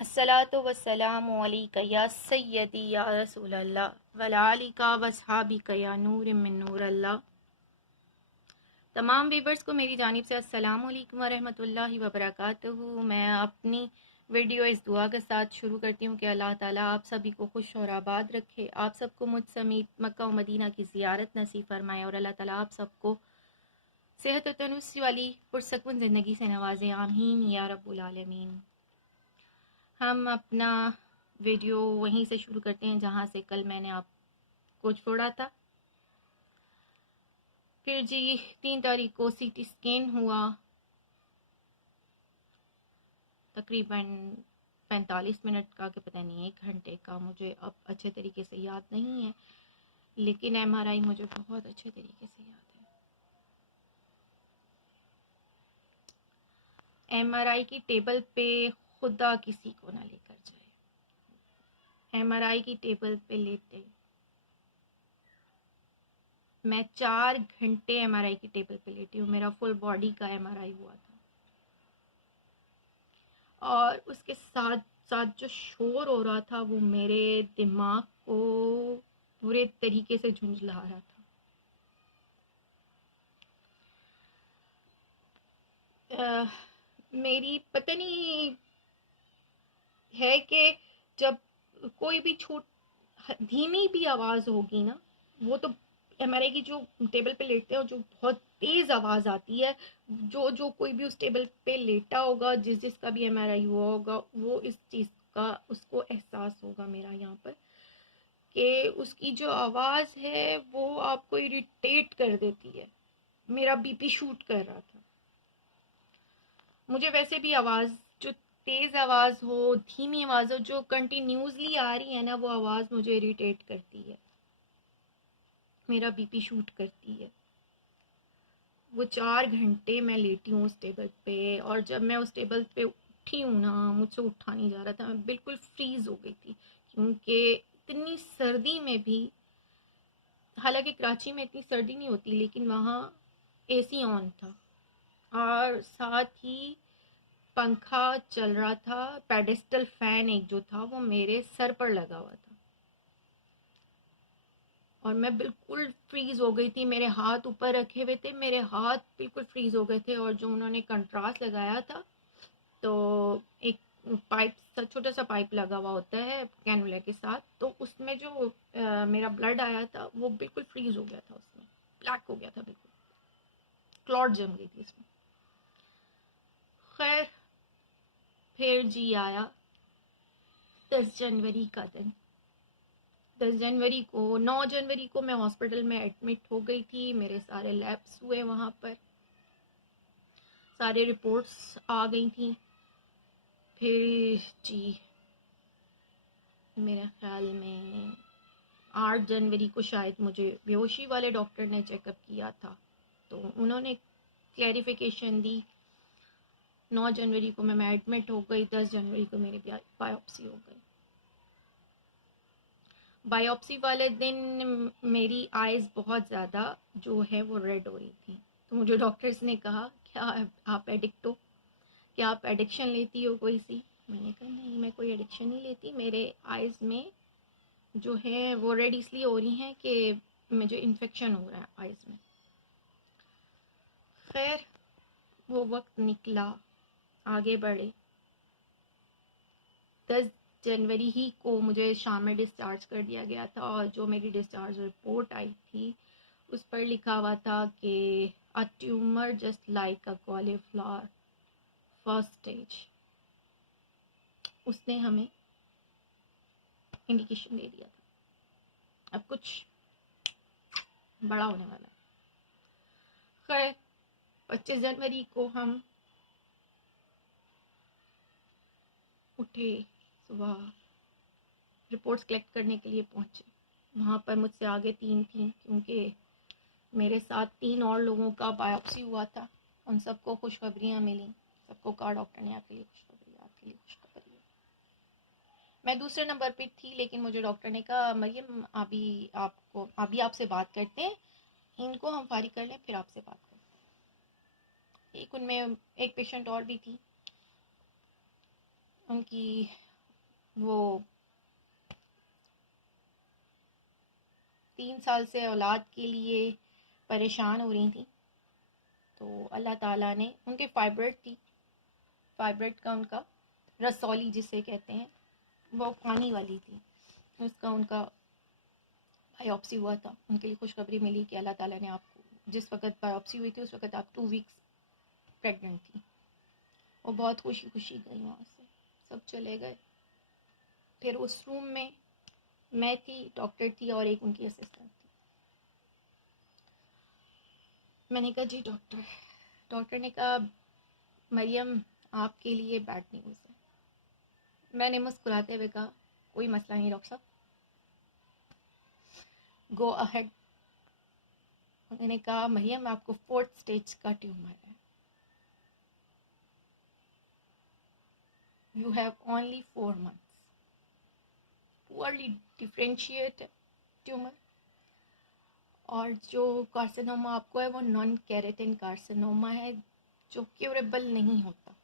अस्सलातु वस्सलामु अलैका या सय्यदी या रसूल अल्लाह वला आलिका वसहाबिका या नूर मिन नूर अल्लाह। तमाम व्यूवर्स को मेरी जानिब से अस्सलामु अलैकुम वरहमतुल्लाहि वबरकातुहू। मैं अपनी वीडियो इस दुआ के साथ शुरू करती हूँ कि अल्लाह ताला आप सभी को खुश और आबाद रखे, आप सबको मुझ समेत मक्का और मदीना की ज़ियारत नसीब फरमाए और अल्लाह ताला आप सबको सेहत और तंदुरुस्ती वाली पुरसकून ज़िंदगी से नवाज़े, आमीन या रब्बुल आलमीन। हम अपना वीडियो वहीं से शुरू करते हैं जहाँ से कल मैंने आपको छोड़ा था। फिर जी 3 तारीख को सीटी स्कैन हुआ, तकरीबन 45 मिनट का, कि पता नहीं 1 घंटे का, मुझे अब अच्छे तरीके से याद नहीं है, लेकिन एमआरआई मुझे बहुत अच्छे तरीके से याद है। एमआरआई की टेबल पे खुदा किसी को ना लेकर जाए। एमआरआई की टेबल पे लेटे मैं 4 घंटे एमआरआई की टेबल पे लेटी हूँ। मेरा फुल बॉडी का एमआरआई हुआ था और उसके साथ साथ जो शोर हो रहा था वो मेरे दिमाग को पूरे तरीके से झुंझला रहा था। मेरी पता नहीं है कि जब कोई भी छोट धीमी भी आवाज़ होगी ना, वो तो एमआरआई की जो टेबल पे लेटते हैं जो बहुत तेज़ आवाज़ आती है, जो जो कोई भी उस टेबल पे लेटा होगा, जिसका भी एमआरआई हुआ होगा, वो इस चीज़ का उसको एहसास होगा मेरा यहाँ पर, कि उसकी जो आवाज़ है वो आपको इरिटेट कर देती है। मेरा बीपी शूट कर रहा था। मुझे वैसे भी आवाज़ जो तेज़ आवाज़ हो, धीमी आवाज़ हो, जो कंटिन्यूसली आ रही है ना, वो आवाज़ मुझे इरिटेट करती है, मेरा बीपी शूट करती है। वो 4 घंटे मैं लेटी हूँ उस टेबल पे, और जब मैं उस टेबल पे उठी हूँ ना, मुझसे उठा नहीं जा रहा था, मैं बिल्कुल फ्रीज हो गई थी, क्योंकि इतनी सर्दी में भी, हालांकि कराची में इतनी सर्दी नहीं होती, लेकिन वहाँ एसी ऑन था और साथ ही पंखा चल रहा था। पेडेस्टल फैन एक जो था वो मेरे सर पर लगा हुआ था और मैं बिल्कुल फ्रीज हो गई थी। मेरे हाथ ऊपर रखे हुए थे, मेरे हाथ बिल्कुल फ्रीज हो गए थे, और जो उन्होंने कंट्रास्ट लगाया था, तो एक पाइप, छोटा सा पाइप लगा हुआ होता है कैनुला के साथ, तो उसमें जो मेरा ब्लड आया था वो बिल्कुल फ्रीज हो गया था, उसमें ब्लैक हो गया था, बिल्कुल क्लॉट जम गई थी इसमें। खैर, फिर जी आया 10 जनवरी का दिन। 10 जनवरी को 9 जनवरी को मैं हॉस्पिटल में एडमिट हो गई थी। मेरे सारे लैब्स हुए, वहाँ पर सारे रिपोर्ट्स आ गई थी। फिर जी मेरे ख्याल में 8 जनवरी को शायद मुझे बेहोशी वाले डॉक्टर ने चेकअप किया था, तो उन्होंने क्लैरिफिकेशन दी। 9 जनवरी को मैं एडमिट हो गई। 10 जनवरी को मेरी बायोप्सी हो गई। बायोप्सी वाले दिन मेरी आइज़ बहुत ज़्यादा जो है वो रेड हो रही थी, तो मुझे डॉक्टर्स ने कहा क्या आप एडिक्ट हो, क्या आप एडिक्शन लेती हो कोई सी। मैंने कहा नहीं, मैं कोई एडिक्शन नहीं लेती, मेरे आइज़ में जो है वो रेड इसलिए हो रही हैं कि मुझे इन्फेक्शन हो रहा है आइज़ में। खैर, वो वक्त निकला, आगे बढ़े। 10 जनवरी ही को मुझे शाम में डिस्चार्ज कर दिया गया था, और जो मेरी डिस्चार्ज रिपोर्ट आई थी उस पर लिखा हुआ था कि a tumour just like a cauliflower, first stage. उसने हमें इंडिकेशन दे दिया था अब कुछ बड़ा होने वाला है। खैर, 25 जनवरी को हम उठे, सुबह रिपोर्ट्स कलेक्ट करने के लिए पहुंचे। वहाँ पर मुझसे आगे 3 थी, क्योंकि मेरे साथ 3 और लोगों का बायोप्सी हुआ था। उन सबको खुशखबरियाँ मिली, सबको कहा डॉक्टर ने आपके लिए खुशखबरी है, आपके लिए खुशखबरी है। मैं दूसरे नंबर पे थी, लेकिन मुझे डॉक्टर ने कहा मरियम अभी आपसे बात करते हैं, इनको हम फारिग कर लें फिर आपसे बात करते हैं। एक उनमें एक पेशेंट और भी थी, उनकी वो 3 साल से औलाद के लिए परेशान हो रही थी। तो अल्लाह ताला ने, उनके फाइब्रोइड थी, फाइब्रोइड का उनका रसौली जिसे कहते हैं, वो पानी वाली थी। उसका उनका बायोप्सी हुआ था। उनके लिए खुशखबरी मिली कि अल्लाह ताला ने आपको, जिस वक्त बायोप्सी हुई थी उस वक्त आप 2 वीक्स प्रेग्नेंट थी। वो बहुत खुशी खुशी गई वहाँ से, सब चले गए। फिर उस रूम में मैं थी, डॉक्टर थी और एक उनकी असिस्टेंट थी। मैंने कहा जी डॉक्टर। डॉक्टर ने कहा मरियम आपके लिए बैड न्यूज़ है। मैंने मुस्कुराते हुए कहा कोई मसला नहीं डॉक्टर साहब, गो अहेड। उन्होंने कहा मरियम आपको 4th स्टेज का ट्यूमर है, you have only 4 months, poorly differentiate tumour. और जो कार्सिनोमा आपको है वो नॉन केरेटिन कार्सिनोमा है जो क्यूरेबल नहीं होता,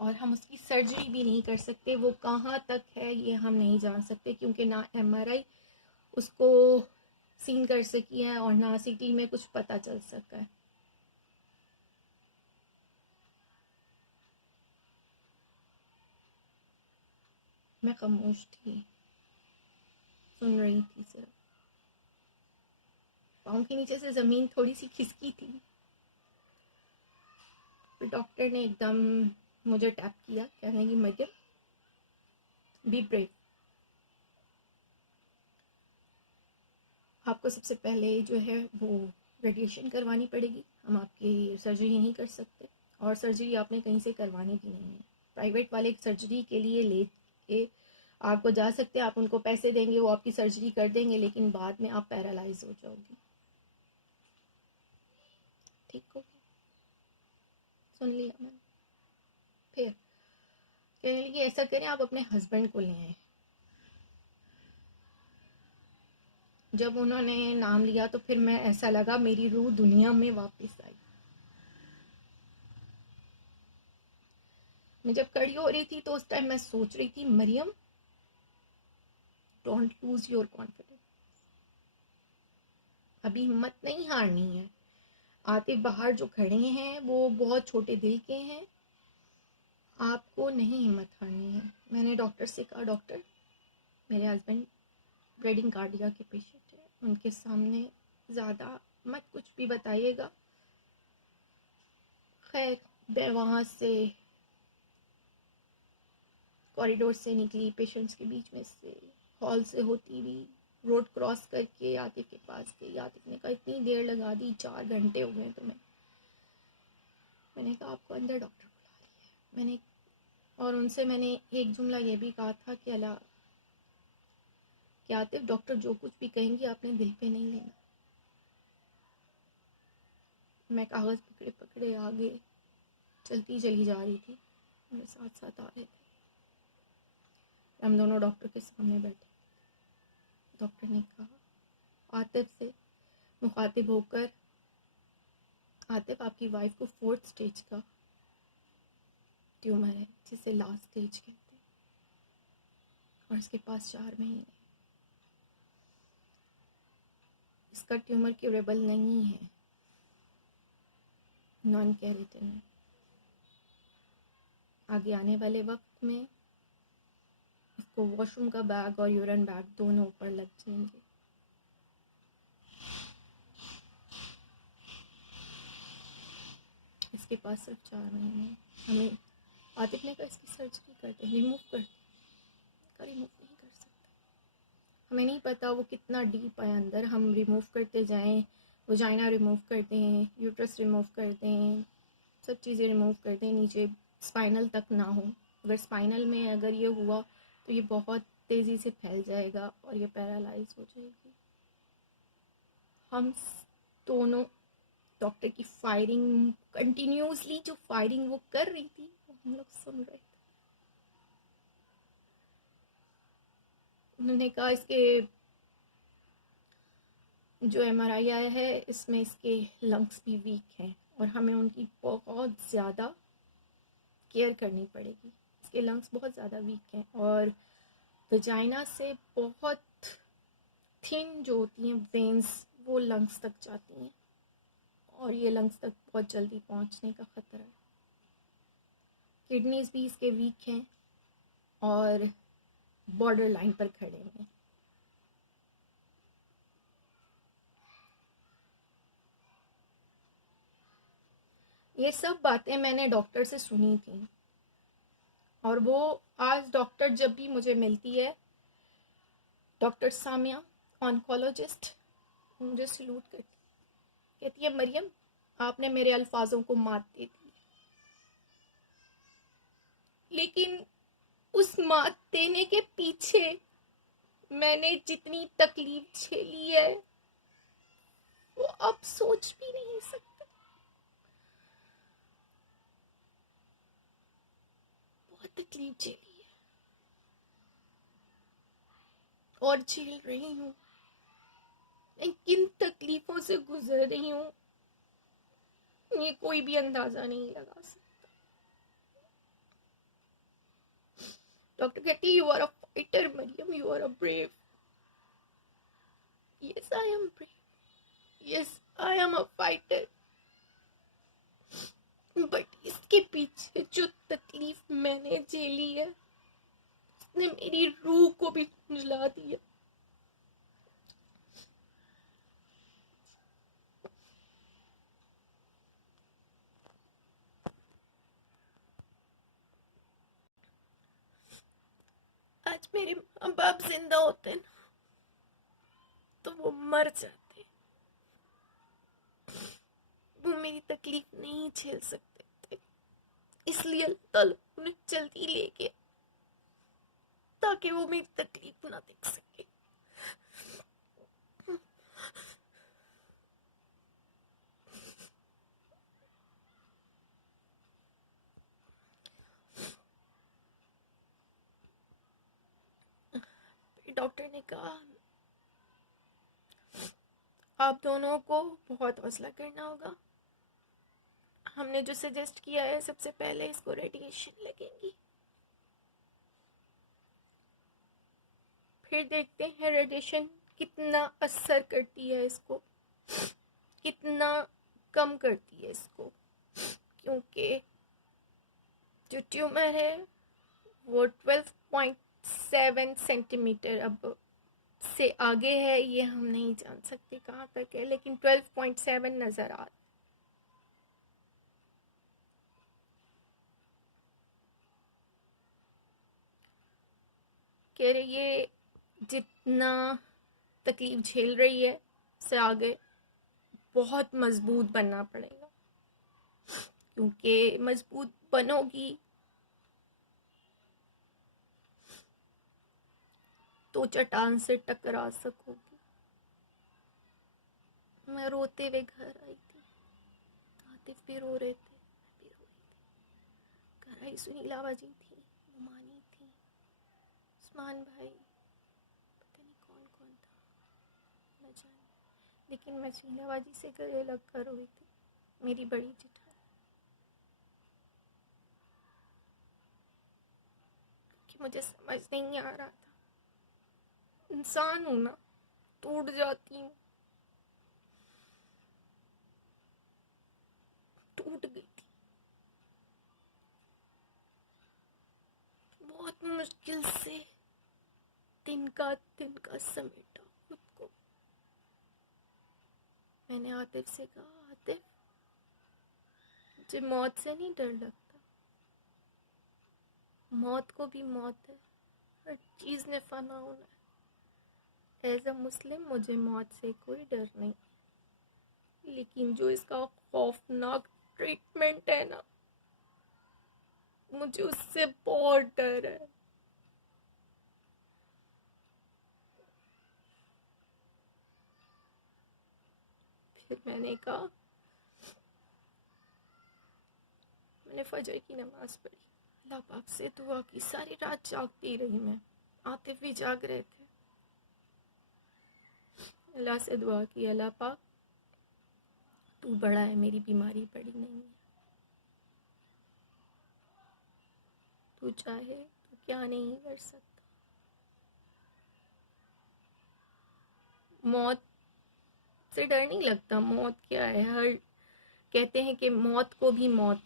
और हम उसकी सर्जरी भी नहीं कर सकते। वो कहाँ तक है ये हम नहीं जान सकते, क्योंकि ना MRI उसको सीन कर सकी है और ना CT में कुछ पता चल सका है। मैं खामोश थी, सुन रही थी सिर्फ। पाँव के नीचे से ज़मीन थोड़ी सी खिसकी थी। फिर डॉक्टर ने एकदम मुझे टैप किया, कहने की मरियम बी ब्रेव, आपको सबसे पहले जो है वो रेडिएशन करवानी पड़ेगी, हम आपकी सर्जरी नहीं कर सकते, और सर्जरी आपने कहीं से करवानी भी नहीं है। प्राइवेट वाले सर्जरी के लिए ले के आपको जा सकते हैं, आप उनको पैसे देंगे, वो आपकी सर्जरी कर देंगे, लेकिन बाद में आप पैरालाइज हो जाओगे। ठीक हो गया, सुन लिया मैंने। फिर कहने लगी ऐसा करें आप अपने हस्बैंड को ले आए। जब उन्होंने नाम लिया तो फिर मैं, ऐसा लगा मेरी रूह दुनिया में वापस आई। मैं जब खड़ी हो रही थी तो उस टाइम मैं सोच रही थी Mariam don't lose your confidence, अभी हिम्मत नहीं हारनी है। आतिफ बाहर जो खड़े हैं वो बहुत छोटे दिल के हैं, आपको नहीं हिम्मत हारनी है। मैंने डॉक्टर से कहा डॉक्टर मेरे हस्बैंड ब्रेडिंग कार्डिया के पेशेंट है, उनके सामने ज़्यादा मत कुछ भी बताइएगा। खैर मैं वहाँ से कॉरिडोर से निकली, पेशेंट्स के बीच में से, हॉल से होती हुई रोड क्रॉस करके आतिफ के पास गई। आतिफ ने कहा इतनी देर लगा दी, 4 घंटे हो गए तुम्हें। मैंने कहा आपको अंदर डॉक्टर बुला रही है। मैंने, और उनसे मैंने एक जुमला ये भी कहा था कि अल्लाह, कि आतिफ डॉक्टर जो कुछ भी कहेंगे आपने दिल पे नहीं लेना। मैं कागज़ पकड़े पकड़े आगे चलती चली जा रही थी, मेरे साथ साथ आ रहे थे। हम दोनों डॉक्टर के सामने बैठे। डॉक्टर ने कहा आतिफ से मुखातिब होकर, आतिफ आपकी वाइफ को 4th स्टेज का ट्यूमर है जिसे लास्ट स्टेज कहते हैं, और इसके पास 4 महीने। इसका ट्यूमर क्यूरेबल नहीं है, नॉन केरेटिन है। आगे आने वाले वक्त में इसको वॉशरूम का बैग और यूरिन बैग दोनों ऊपर लग जाएंगे। इसके पास सिर्फ 4 महीने। हमें, आतिफ ने कहा इसकी सर्जरी करते, रिमूव करते, रिमूव नहीं कर सकते। हमें नहीं पता वो कितना डीप है अंदर, हम रिमूव करते जाएं, वजाइना रिमूव करते हैं, यूट्रस रिमूव करते हैं, सब चीज़ें रिमूव करते हैं, नीचे स्पाइनल तक ना हो। अगर स्पाइनल में अगर ये हुआ तो ये बहुत तेज़ी से फैल जाएगा और ये पैरालाइज हो जाएगी। हम दोनों डॉक्टर की फायरिंग, कंटिन्यूसली जो फायरिंग वो कर रही थी वो हम लोग सुन रहे थे। उन्होंने कहा इसके जो MRI आया है इसमें इसके लंग्स भी वीक हैं और हमें उनकी बहुत ज़्यादा केयर करनी पड़ेगी। उसके लंग्स बहुत ज़्यादा वीक हैं और वजाइना से बहुत थिन जो होती हैं वेन्स वो लंग्स तक जाती हैं और ये लंग्स तक बहुत जल्दी पहुंचने का ख़तरा है। किडनीज भी इसके वीक हैं और बॉर्डर लाइन पर खड़े हैं। ये सब बातें मैंने डॉक्टर से सुनी थी और वो आज डॉक्टर जब भी मुझे मिलती है, डॉक्टर सामिया ऑन्कोलॉजिस्ट, मुझे सलूट करती, कहती है मरियम आपने मेरे अल्फाजों को मात दे दी, लेकिन उस मात देने के पीछे मैंने जितनी तकलीफ झेली है वो अब सोच भी नहीं सकते। बहुत तकलीफ झेली है और झेल रही हूँ। मैं किन तकलीफों से गुजर रही हूँ ये कोई भी अंदाजा नहीं लगा सकता। डॉक्टर कहती है you are a fighter Mariam, you are a brave. Yes I am brave, yes I am a fighter, but इसके पीछे जो तकलीफ मैंने झेली है उसने मेरी रूह को भी झुंझला दिया। आज मेरे माँ बाप जिंदा होते ना तो वो मर जाते, वो मेरी तकलीफ नहीं झेल सकते थे, इसलिए अल्लाह ताला उन्हें जल्दी ले गया ताकि वो मेरी तकलीफ ना देख सके। डॉक्टर ने कहा आप दोनों को बहुत हौसला करना होगा, हमने जो सजेस्ट किया है सबसे पहले इसको रेडिएशन लगेंगी, फिर देखते हैं रेडिएशन कितना असर करती है इसको, कितना कम करती है इसको, क्योंकि जो ट्यूमर है वो 12.7 सेंटीमीटर अब से आगे है, ये हम नहीं जान सकते कहाँ तक है, लेकिन 12.7 नजर आ रहा। कह रहे ये जितना तकलीफ झेल रही है से आगे बहुत मजबूत बनना पड़ेगा, क्योंकि मजबूत बनोगी तो चट्टान से टकरा सकोगी। मैं रोते हुए घर आई थी, आतिफ भी रो रहे थे, मैं भी रो रही थी। घर आई सुनीला बाजी थी, मुमानी थी, उस्मान भाई, पता नहीं कौन कौन था न जाने, लेकिन मैं सुनीला बाजी से गले लग कर रोई थी, मेरी बड़ी जेठानी, कि मुझे समझ नहीं आ रहा था, इंसान हूं ना, टूट जाती हूँ, टूट गई थी, बहुत मुश्किल से तिनका समेटा खुद को। मैंने आतिफ से कहा आतिफ मुझे मौत से नहीं डर लगता, मौत को भी मौत है, हर चीज ने फना होना है, एज अ मुस्लिम मुझे मौत से कोई डर नहीं, लेकिन जो इसका खौफनाक ट्रीटमेंट है ना मुझे उससे बहुत डर है। फिर मैंने कहा, मैंने फजर की नमाज पढ़ी, अल्लाह पाक से दुआ की, सारी रात जागती रही मैं, आतिफ भी जाग रहे थे, अल्लाह से दुआ की अल्लाह पाक तू बड़ा है, मेरी बीमारी बड़ी नहीं है, तू चाहे तो क्या नहीं कर सकता। मौत से डर नहीं लगता? मौत क्या है, हर कहते हैं कि मौत को भी मौत,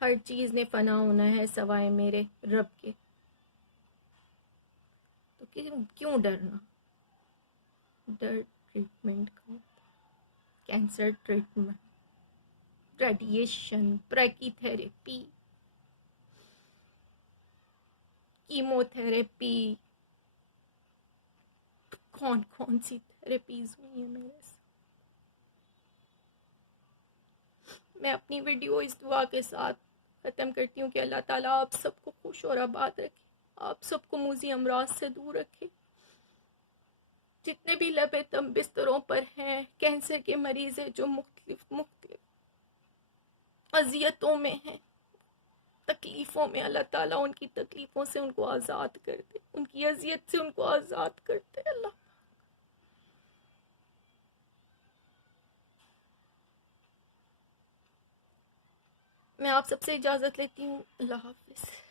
हर चीज़ ने फना होना है सवाए मेरे रब के। तो क्यों क्यों डरना? डर ट्रीटमेंट का होता है, cancer treatment, radiation, brachytherapy, chemotherapy, कौन कौन सी थेरेपीज हुई है मेरे से। मैं अपनी वीडियो इस दुआ के साथ ख़त्म करती हूँ कि अल्लाह ताला आप सबको खुश और आबाद रखे, आप सबको मुज़ी अमराज से दूर रखे। जितने भी लबे तम बिस्तरों पर हैं कैंसर के मरीज़ हैं, जो मुख्तलिफ अजियतों में हैं, तकलीफ़ों में, अल्लाह ताला उनकी तकलीफ़ों से उनको आज़ाद कर दे, उनकी अजियत से उनको आज़ाद कर दे अल्लाह। मैं आप सबसे इजाज़त लेती हूँ। अल्लाह हाफिज़।